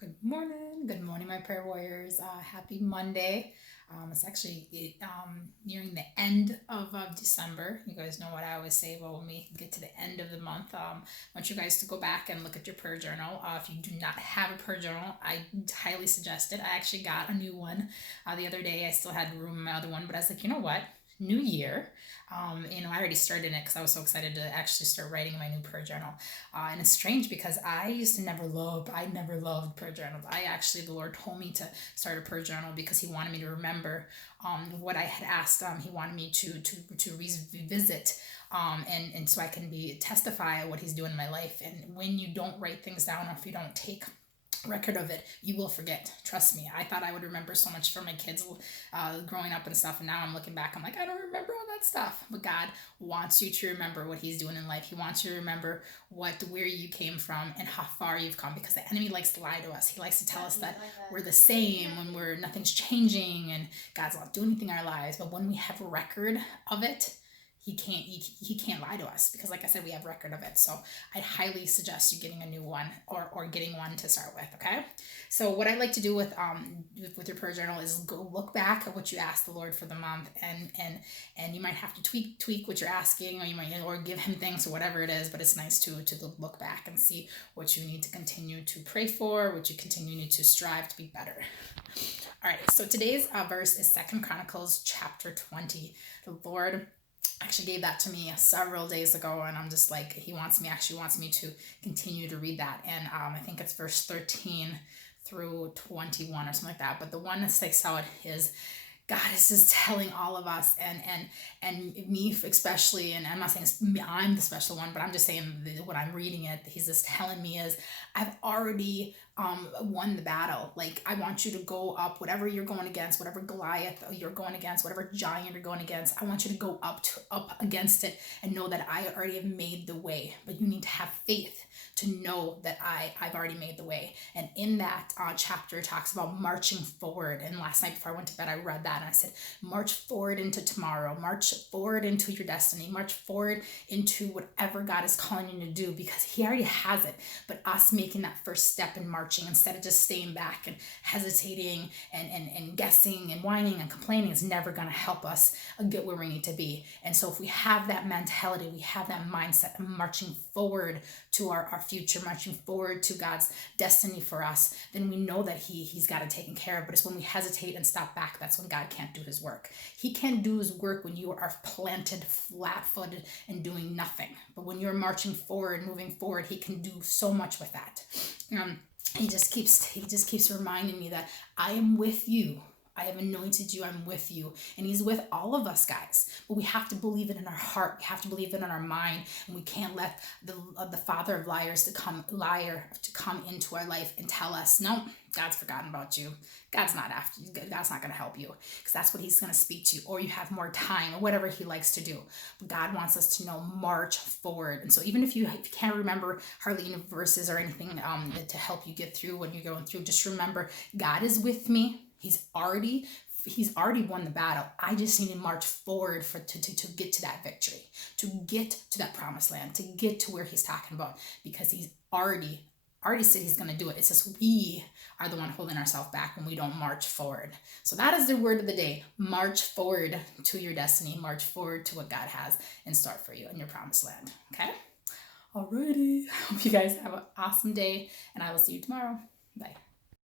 Good morning, my prayer warriors. Happy Monday. It's actually nearing the end of December. You guys know what I always say. Well, when we get to the end of the month, I want you guys to go back and look at your prayer journal. If you do not have a prayer journal, I highly suggest it. I actually got a new one the other day. I still had room in my other one, but I was like, you know what? New year. I already started it because I was so excited to actually start writing my new prayer journal. And it's strange because I never loved prayer journals. The Lord told me to start a prayer journal because He wanted me to remember what I had asked. He wanted me to revisit and so I can be testify what He's doing in my life. And when you don't write things down, or if you don't take record of it, you will forget. Trust me. I thought I would remember so much from my kids growing up and stuff, and now I'm looking back, I'm like, I don't remember all that stuff. But God wants you to remember what He's doing in life. He wants you to remember where you came from and how far you've come, because the enemy likes to lie to us. He likes to tell us that we're the same when nothing's changing and God's not doing anything in our lives. But when we have a record of it, he can't lie to us, because like I said, we have record of it. So I highly suggest you getting a new one, or getting one to start with. Okay, so what I like to do with your prayer journal is go look back at what you asked the Lord for the month, and you might have to tweak what you're asking, or you might, or give Him things, or whatever it is. But it's nice to look back and see what you need to continue to pray for, what you continue to strive to be better. All right, so today's verse is Second Chronicles chapter 20. The Lord actually gave that to me several days ago, and I'm just like, He wants me to continue to read that. And I think it's verse 13 through 21 or something like that. But the one that sticks out is, God is just telling all of us, and me especially, and I'm not saying I'm the special one, but I'm just saying what I'm reading it. He's just telling me is, I've already won the battle. Like, I want you to go up, whatever you're going against, whatever Goliath you're going against, whatever giant you're going against. I want you to go up against it and know that I already have made the way. But you need to have faith to know that I've already made the way. And in that chapter, it talks about marching forward. And last night before I went to bed, I read that and I said, march forward into tomorrow, march forward into your destiny, march forward into whatever God is calling you to do, because He already has it. But us making that first step and marching, instead of just staying back and hesitating and guessing and whining and complaining, is never going to help us get where we need to be. And so if we have that mentality, we have that mindset of marching forward to our future, marching forward to God's destiny for us, then we know that He's got it taken care of. But it's when we hesitate and stop back, that's when God can't do His work. He can't do His work when you are planted flat-footed and doing nothing. But when you're marching forward, moving forward, He can do so much with that. He just keeps reminding me that I am with you. I have anointed you. I'm with you. And He's with all of us, guys. But we have to believe it in our heart. We have to believe it in our mind. And we can't let the father of liars to come into our life and tell us, no, God's forgotten about you. God's not after you. God's not going to help you, because that's what He's going to speak to you, or you have more time, or whatever He likes to do. But God wants us to know, march forward. And so even if you can't remember hardly any verses or anything to help you get through when you're going through, just remember, God is with me. He's already won the battle. I just need to march forward to get to that victory, to get to that promised land, to get to where He's talking about, because He's already said He's going to do it. It's just we are the one holding ourselves back when we don't march forward. So that is the word of the day. March forward to your destiny. March forward to what God has in store for you in your promised land. Okay? Alrighty. I hope you guys have an awesome day, and I will see you tomorrow. Bye.